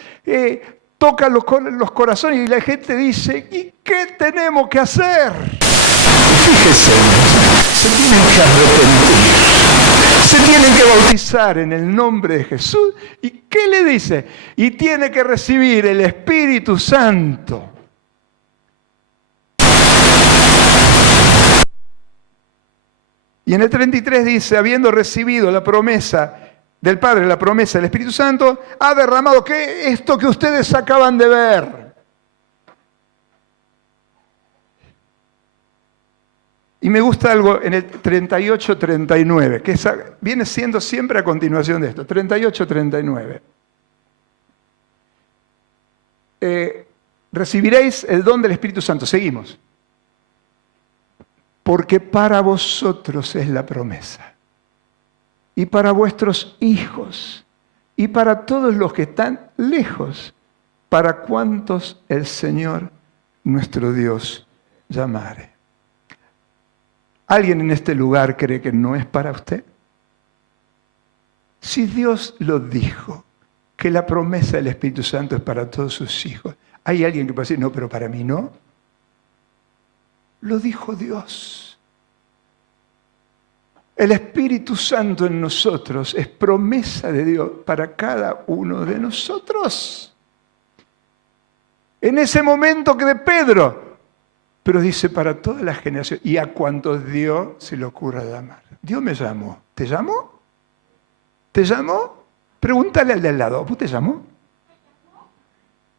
toca los corazones y la gente dice, ¿y qué tenemos que hacer? Fíjese, se tienen que arrepentir. Se tienen que bautizar en el nombre de Jesús. ¿Y qué le dice? Y tiene que recibir el Espíritu Santo. Y en el 33 dice, habiendo recibido la promesa del Padre, la promesa del Espíritu Santo, ha derramado, ¿qué? Esto que ustedes acaban de ver. Y me gusta algo en el 38-39, que viene siendo siempre a continuación de esto, 38-39. Recibiréis el don del Espíritu Santo. Seguimos. Porque para vosotros es la promesa, y para vuestros hijos, y para todos los que están lejos, para cuantos el Señor nuestro Dios llamare. ¿Alguien en este lugar cree que no es para usted? Si Dios lo dijo, que la promesa del Espíritu Santo es para todos sus hijos, ¿hay alguien que puede decir, no, pero para mí no? Lo dijo Dios. El Espíritu Santo en nosotros es promesa de Dios para cada uno de nosotros. En ese momento que de Pedro, pero dice para toda la generación y a cuantos Dios se le ocurra llamar. Dios me llamó. ¿Te llamó? ¿Te llamó? Pregúntale al de al lado. ¿Vos te llamó?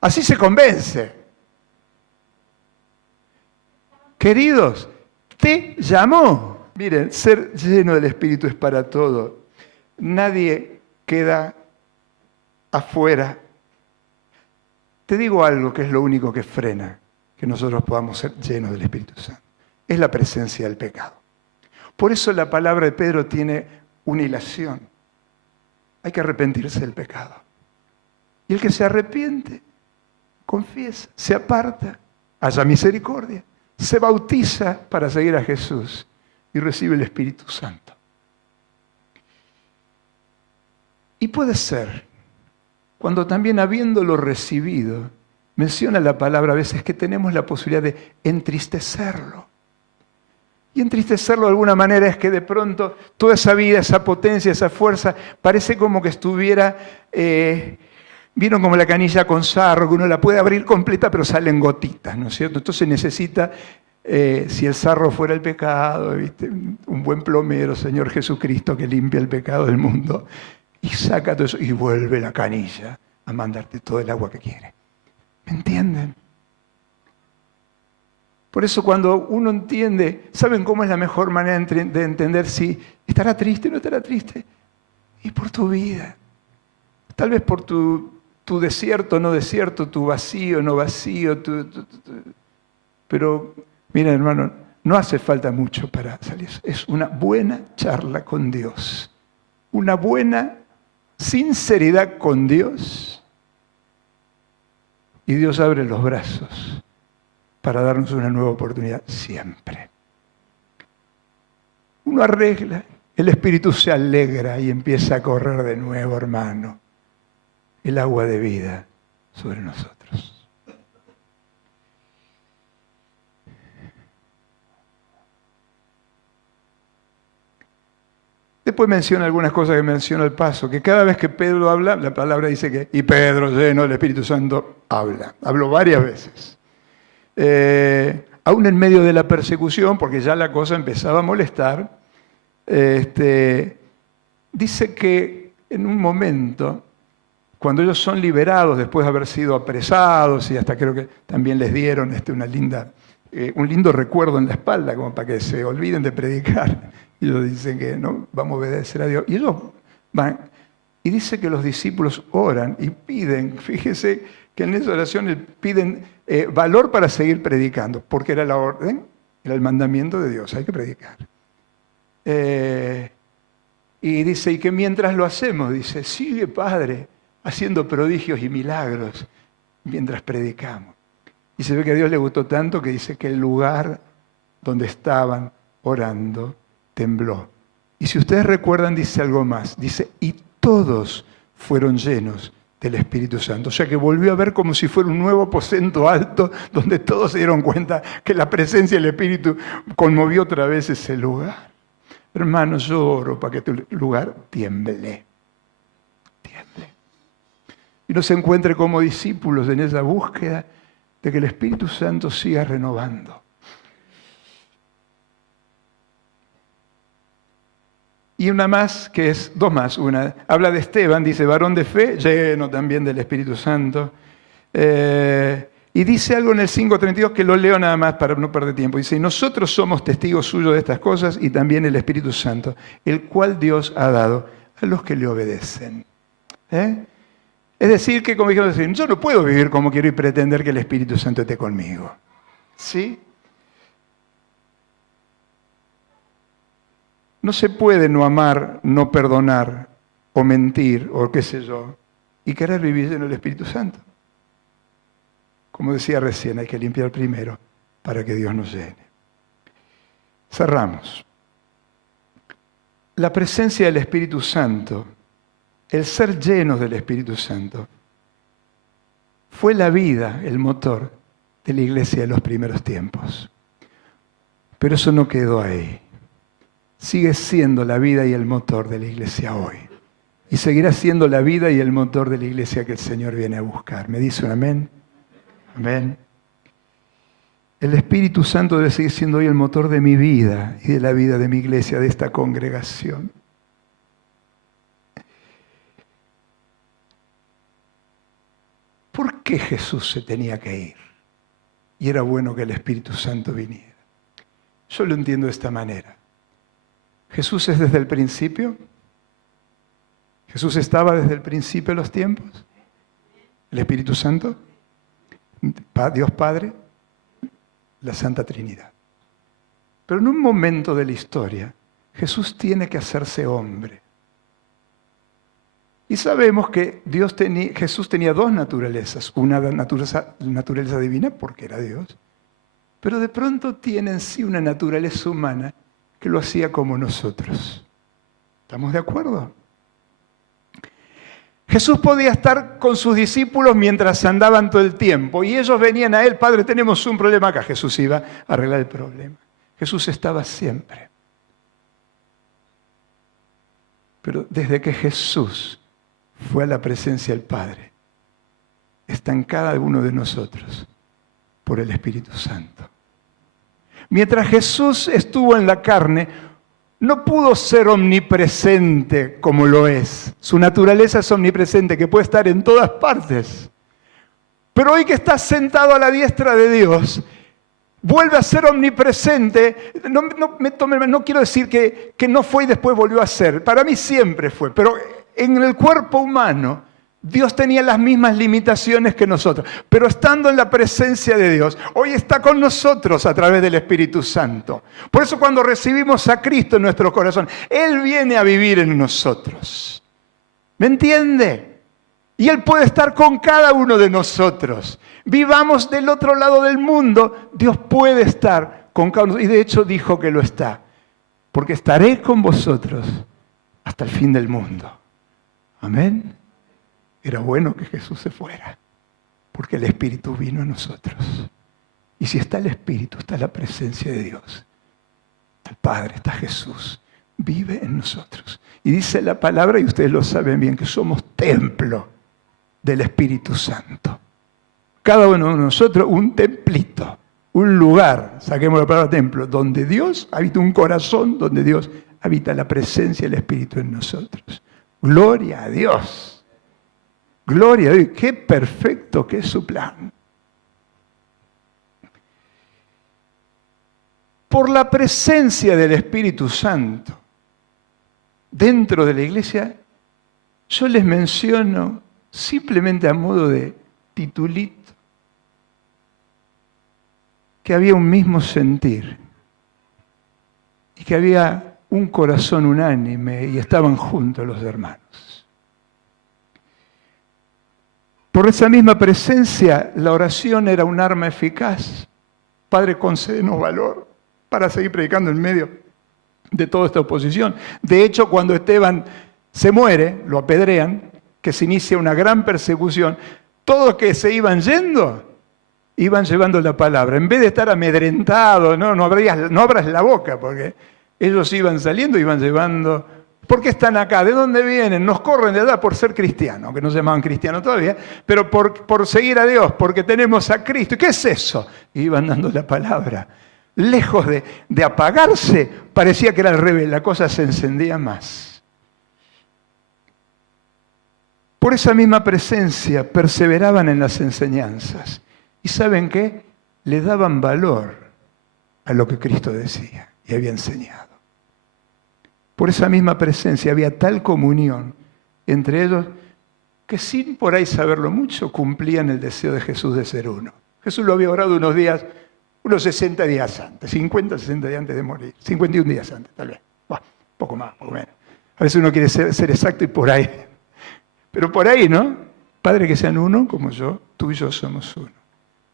Así se convence. Queridos, te llamó. Miren, ser lleno del Espíritu es para todo. Nadie queda afuera. Te digo algo que es lo único que frena que nosotros podamos ser llenos del Espíritu Santo. Es la presencia del pecado. Por eso la palabra de Pedro tiene una ilación. Hay que arrepentirse del pecado. Y el que se arrepiente, confiesa, se aparta, haya misericordia. Se bautiza para seguir a Jesús y recibe el Espíritu Santo. Y puede ser, cuando también habiéndolo recibido, menciona la palabra a veces que tenemos la posibilidad de entristecerlo. Y entristecerlo de alguna manera es que de pronto toda esa vida, esa potencia, esa fuerza, parece como que estuviera... Vieron como la canilla con sarro, que uno la puede abrir completa, pero salen gotitas, ¿no es cierto? Entonces necesita, si el sarro fuera el pecado, ¿viste? Un buen plomero, Señor Jesucristo, que limpia el pecado del mundo, y saca todo eso, y vuelve la canilla a mandarte todo el agua que quiere. ¿Me entienden? Por eso cuando uno entiende, ¿saben cómo es la mejor manera de entender si estará triste o no estará triste? Y por tu vida. Tal vez por tu desierto, no desierto, tu vacío, no vacío. Pero, miren hermano, no hace falta mucho para salir. Es una buena charla con Dios. Una buena sinceridad con Dios. Y Dios abre los brazos para darnos una nueva oportunidad siempre. Uno arregla, el Espíritu se alegra y empieza a correr de nuevo, hermano. El agua de vida sobre nosotros. Después menciona algunas cosas que menciona al paso, que cada vez que Pedro habla, la palabra dice que, y Pedro lleno del Espíritu Santo habla. Habló varias veces. Aún en medio de la persecución, porque ya la cosa empezaba a molestar, dice que en un momento, cuando ellos son liberados después de haber sido apresados, y hasta creo que también les dieron un lindo recuerdo en la espalda, como para que se olviden de predicar. Y ellos dicen que no, vamos a obedecer a Dios. Y ellos van, y dice que los discípulos oran y piden, fíjese que en esa oración piden valor para seguir predicando, porque era la orden, era el mandamiento de Dios, hay que predicar. Y dice, y que mientras lo hacemos, dice, sigue Padre haciendo prodigios y milagros mientras predicamos. Y se ve que a Dios le gustó tanto que dice que el lugar donde estaban orando tembló. Y si ustedes recuerdan, dice algo más. Dice, y todos fueron llenos del Espíritu Santo. O sea que volvió a ver como si fuera un nuevo aposento alto donde todos se dieron cuenta que la presencia del Espíritu conmovió otra vez ese lugar. Hermanos, yo oro para que tu lugar tiemble. Tiemble. Y nos encuentre como discípulos en esa búsqueda de que el Espíritu Santo siga renovando. Y una más, que es dos más. Una habla de Esteban, dice varón de fe, lleno también del Espíritu Santo. Y dice algo en el 5:32 que lo leo nada más para no perder tiempo. Dice, nosotros somos testigos suyos de estas cosas y también el Espíritu Santo, el cual Dios ha dado a los que le obedecen. Es decir, que como dijimos, yo no puedo vivir como quiero y pretender que el Espíritu Santo esté conmigo. ¿Sí? No se puede no amar, no perdonar, o mentir, o qué sé yo, y querer vivir lleno del Espíritu Santo. Como decía recién, hay que limpiar primero para que Dios nos llene. Cerramos. La presencia del Espíritu Santo, el ser llenos del Espíritu Santo, fue la vida, el motor de la iglesia de los primeros tiempos. Pero eso no quedó ahí. Sigue siendo la vida y el motor de la iglesia hoy. Y seguirá siendo la vida y el motor de la iglesia que el Señor viene a buscar. ¿Me dice un amén? Amén. El Espíritu Santo debe seguir siendo hoy el motor de mi vida y de la vida de mi iglesia, de esta congregación. ¿Por qué Jesús se tenía que ir? Y era bueno que el Espíritu Santo viniera. Yo lo entiendo de esta manera. Jesús es desde el principio. Jesús estaba desde el principio de los tiempos. El Espíritu Santo, Dios Padre, la Santa Trinidad. Pero en un momento de la historia, Jesús tiene que hacerse hombre. Y sabemos que Jesús tenía dos naturalezas. Una naturaleza divina, porque era Dios. Pero de pronto tiene en sí una naturaleza humana que lo hacía como nosotros. ¿Estamos de acuerdo? Jesús podía estar con sus discípulos mientras andaban todo el tiempo y ellos venían a Él, Padre, tenemos un problema acá. Jesús iba a arreglar el problema. Jesús estaba siempre. Pero desde que Jesús fue a la presencia del Padre, está en cada uno de nosotros por el Espíritu Santo. Mientras Jesús estuvo en la carne, no pudo ser omnipresente como lo es. Su naturaleza es omnipresente, que puede estar en todas partes. Pero hoy que está sentado a la diestra de Dios, vuelve a ser omnipresente. No quiero decir que no fue y después volvió a ser. Para mí siempre fue. Pero en el cuerpo humano, Dios tenía las mismas limitaciones que nosotros, pero estando en la presencia de Dios, hoy está con nosotros a través del Espíritu Santo. Por eso cuando recibimos a Cristo en nuestro corazón, Él viene a vivir en nosotros. ¿Me entiende? Y Él puede estar con cada uno de nosotros. Vivamos del otro lado del mundo, Dios puede estar con cada uno. Y de hecho dijo que lo está. Porque estaré con vosotros hasta el fin del mundo. Amén. Era bueno que Jesús se fuera, porque el Espíritu vino a nosotros. Y si está el Espíritu, está la presencia de Dios. Está el Padre, está Jesús. vive en nosotros. Y dice la palabra, y ustedes lo saben bien, que somos templo del Espíritu Santo. Cada uno de nosotros un templito, un lugar, saquemos la palabra templo, donde Dios habita, un corazón donde Dios habita la presencia del Espíritu en nosotros. Gloria a Dios. Gloria a Dios. Qué perfecto que es su plan. Por la presencia del Espíritu Santo dentro de la iglesia, yo les menciono simplemente a modo de titulito que había un mismo sentir y que había un corazón unánime y estaban juntos los hermanos. Por esa misma presencia, la oración era un arma eficaz. Padre, concédenos valor para seguir predicando en medio de toda esta oposición. De hecho, cuando Esteban se muere, lo apedrean, que se inicia una gran persecución, todos los que se iban yendo, iban llevando la palabra. En vez de estar amedrentados, no abras la boca, porque ellos iban saliendo, iban llevando. ¿Por qué están acá? ¿De dónde vienen? Nos corren de edad por ser cristianos, que no se llamaban cristianos todavía, pero por seguir a Dios, porque tenemos a Cristo. ¿Y qué es eso? Y iban dando la palabra. Lejos de apagarse, parecía que era al revés, la cosa se encendía más. Por esa misma presencia perseveraban en las enseñanzas. ¿Y saben qué? Le daban valor a lo que Cristo decía y había enseñado. Por esa misma presencia había tal comunión entre ellos que sin por ahí saberlo mucho, cumplían el deseo de Jesús de ser uno. Jesús lo había orado unos 60 días antes, 50, 60 días antes de morir, 51 días antes tal vez, poco más, poco menos. A veces uno quiere ser exacto y por ahí, pero por ahí, ¿no? Padre, que sean uno como yo, tú y yo somos uno.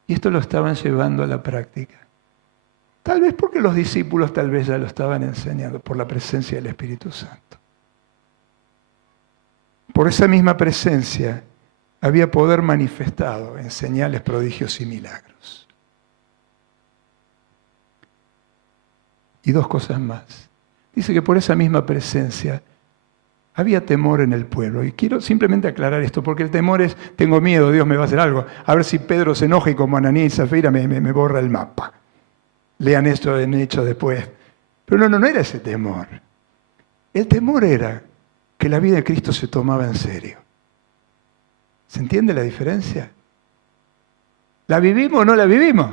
Y esto lo estaban llevando a la práctica. Tal vez porque los discípulos tal vez ya lo estaban enseñando por la presencia del Espíritu Santo. Por esa misma presencia había poder manifestado en señales, prodigios y milagros. Y dos cosas más. Dice que por esa misma presencia había temor en el pueblo. Y quiero simplemente aclarar esto, porque el temor es, tengo miedo, Dios me va a hacer algo. A ver si Pedro se enoja y como Ananías y Zafira me borra el mapa. Lean esto en Hechos después. Pero no era ese temor. El temor era que la vida de Cristo se tomaba en serio. ¿Se entiende la diferencia? ¿La vivimos o no la vivimos?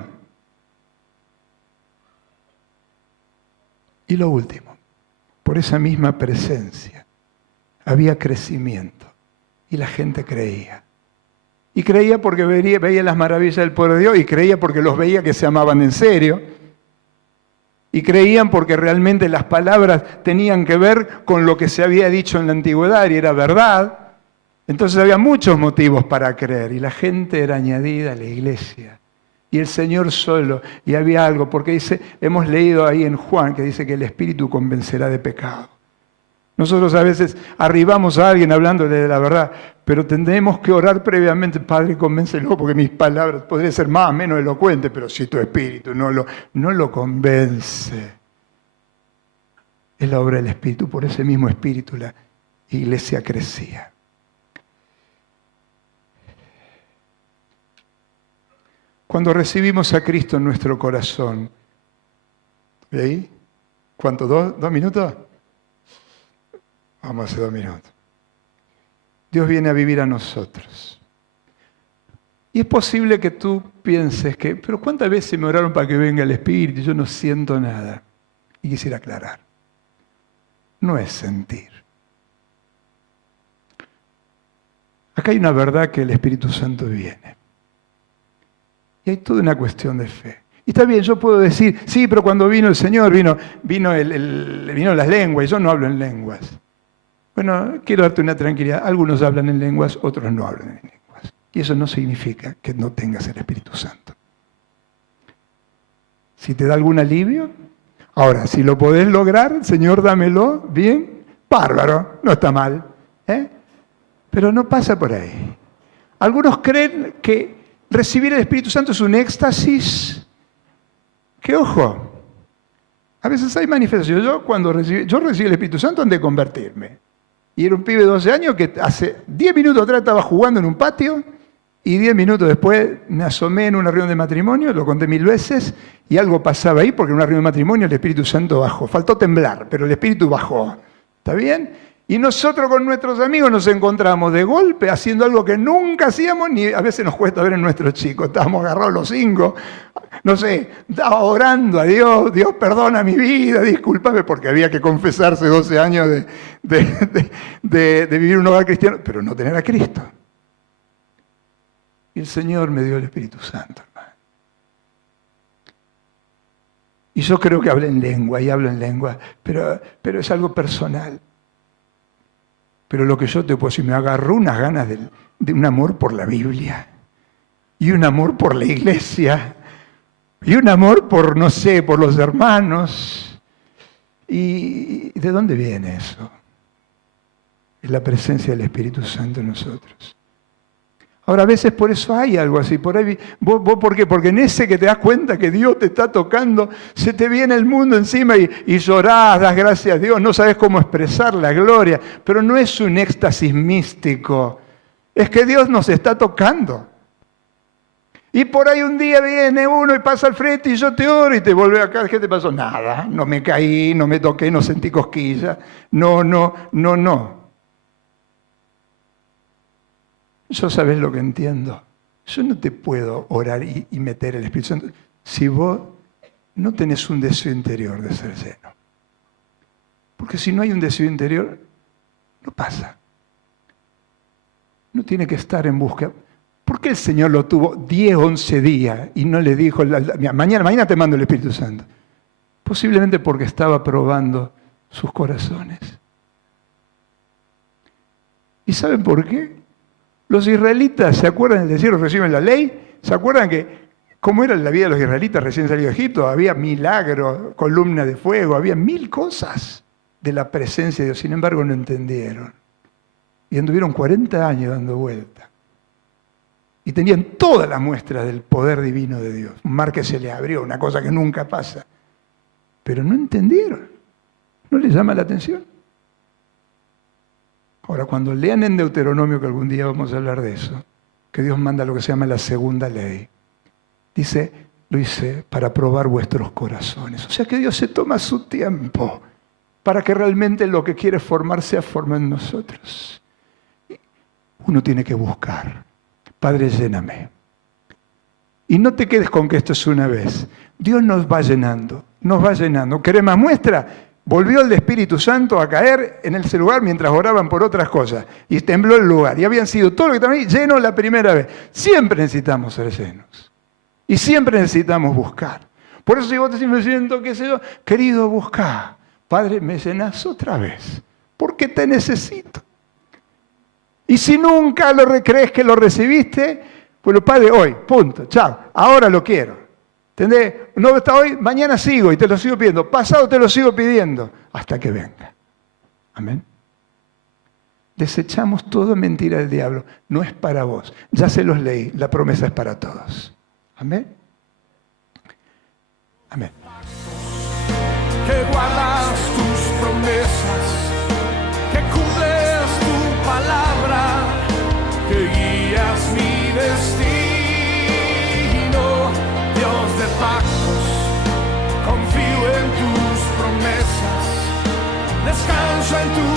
Y lo último, por esa misma presencia había crecimiento y la gente creía. Y creía porque veía las maravillas del pueblo de Dios y creía porque los veía que se amaban en serio. Y creían porque realmente las palabras tenían que ver con lo que se había dicho en la antigüedad y era verdad. Entonces había muchos motivos para creer y la gente era añadida a la iglesia. Y el Señor solo, y había algo, porque dice, hemos leído ahí en Juan que dice que el Espíritu convencerá de pecado. Nosotros a veces arribamos a alguien hablándole de la verdad, pero tendremos que orar previamente, Padre, convéncelo, porque mis palabras podrían ser más o menos elocuentes, pero si tu Espíritu no lo convence. Es la obra del Espíritu, por ese mismo Espíritu la iglesia crecía. Cuando recibimos a Cristo en nuestro corazón, ¿ve ahí? ¿Cuánto? ¿2 minutos? Vamos a hacer 2 minutos. Dios viene a vivir a nosotros. Y es posible que tú pienses que, pero ¿cuántas veces me oraron para que venga el Espíritu? Yo no siento nada. Y quisiera aclarar. No es sentir. Acá hay una verdad que el Espíritu Santo viene. Y hay toda una cuestión de fe. Y está bien, yo puedo decir, sí, pero cuando vino el Señor, vino las lenguas, y yo no hablo en lenguas. Bueno, quiero darte una tranquilidad. Algunos hablan en lenguas, otros no hablan en lenguas. Y eso no significa que no tengas el Espíritu Santo. Si te da algún alivio, ahora, si lo podés lograr, Señor, dámelo, bien, bárbaro, no está mal. Pero no pasa por ahí. Algunos creen que recibir el Espíritu Santo es un éxtasis. Que ojo, A veces hay manifestaciones. Yo recibí el Espíritu Santo antes de convertirme. Y era un pibe de 12 años que hace 10 minutos atrás estaba jugando en un patio y 10 minutos después me asomé en una reunión de matrimonio, lo conté 1000 veces, y algo pasaba ahí porque en una reunión de matrimonio el Espíritu Santo bajó. Faltó temblar, pero el Espíritu bajó. ¿Está bien? Y nosotros con nuestros amigos nos encontramos de golpe haciendo algo que nunca hacíamos, ni a veces nos cuesta ver en nuestros chicos. Estábamos agarrados los 5, no sé, estaba orando a Dios, Dios perdona mi vida, discúlpame, porque había que confesarse 12 años de vivir un hogar cristiano, pero no tener a Cristo. Y el Señor me dio el Espíritu Santo, hermano. Y yo creo que hablo en lengua, y hablo en lengua, pero es algo personal. Pero lo que yo te puedo decir, me agarró unas ganas de un amor por la Biblia, y un amor por la iglesia, y un amor por, no sé, por los hermanos. ¿Y de dónde viene eso? Es la presencia del Espíritu Santo en nosotros. Ahora, a veces por eso hay algo así. Por ahí, ¿vos por qué? Porque en ese que te das cuenta que Dios te está tocando, se te viene el mundo encima y llorás, das gracias a Dios, no sabes cómo expresar la gloria, pero no es un éxtasis místico, es que Dios nos está tocando. Y por ahí un día viene uno y pasa al frente y yo te oro y te vuelve acá. ¿Qué te pasó? Nada, no me caí, no me toqué, no sentí cosquillas. No. Yo sabes lo que entiendo. Yo no te puedo orar y meter el Espíritu Santo si vos no tenés un deseo interior de ser lleno. Porque si no hay un deseo interior, no pasa. No tiene que estar en búsqueda. ¿Por qué el Señor lo tuvo 10, 11 días y no le dijo, mañana te mando el Espíritu Santo? Posiblemente porque estaba probando sus corazones. ¿Y saben por qué? Los israelitas, ¿se acuerdan del desierto? Reciben la ley. ¿Se acuerdan que cómo era la vida de los israelitas recién salidos de Egipto? Había milagros, columna de fuego, había 1000 cosas de la presencia de Dios. Sin embargo, no entendieron. Y anduvieron 40 años dando vuelta. Y tenían todas las muestras del poder divino de Dios. Un mar que se le abrió, una cosa que nunca pasa. Pero no entendieron. ¿No les llama la atención? Ahora, cuando lean en Deuteronomio, que algún día vamos a hablar de eso, que Dios manda lo que se llama la segunda ley, dice, lo hice para probar vuestros corazones. O sea que Dios se toma su tiempo para que realmente lo que quiere formar sea formado en nosotros. Uno tiene que buscar. Padre, lléname. Y no te quedes con que esto es una vez. Dios nos va llenando, nos va llenando. ¿Querés más muestra? Volvió el Espíritu Santo a caer en ese lugar mientras oraban por otras cosas. Y tembló el lugar. Y habían sido todo lo que estaban ahí llenos la primera vez. Siempre necesitamos ser llenos. Y siempre necesitamos buscar. Por eso si vos te me siento, qué sé yo, querido, busca. Padre, me llenas otra vez. Porque te necesito. Y si nunca crees que lo recibiste, pues Padre, hoy, punto, chao, ahora lo quiero. ¿Entendés? No está hoy, mañana sigo y te lo sigo pidiendo. Pasado te lo sigo pidiendo hasta que venga. Amén. Desechamos toda mentira del diablo. No es para vos. Ya se los leí. La promesa es para todos. Amén. Amén. Que guardas tus promesas, que cumples tu palabra, que guías mi destino. Dios de pactos, confío en tus promesas, descanso en tu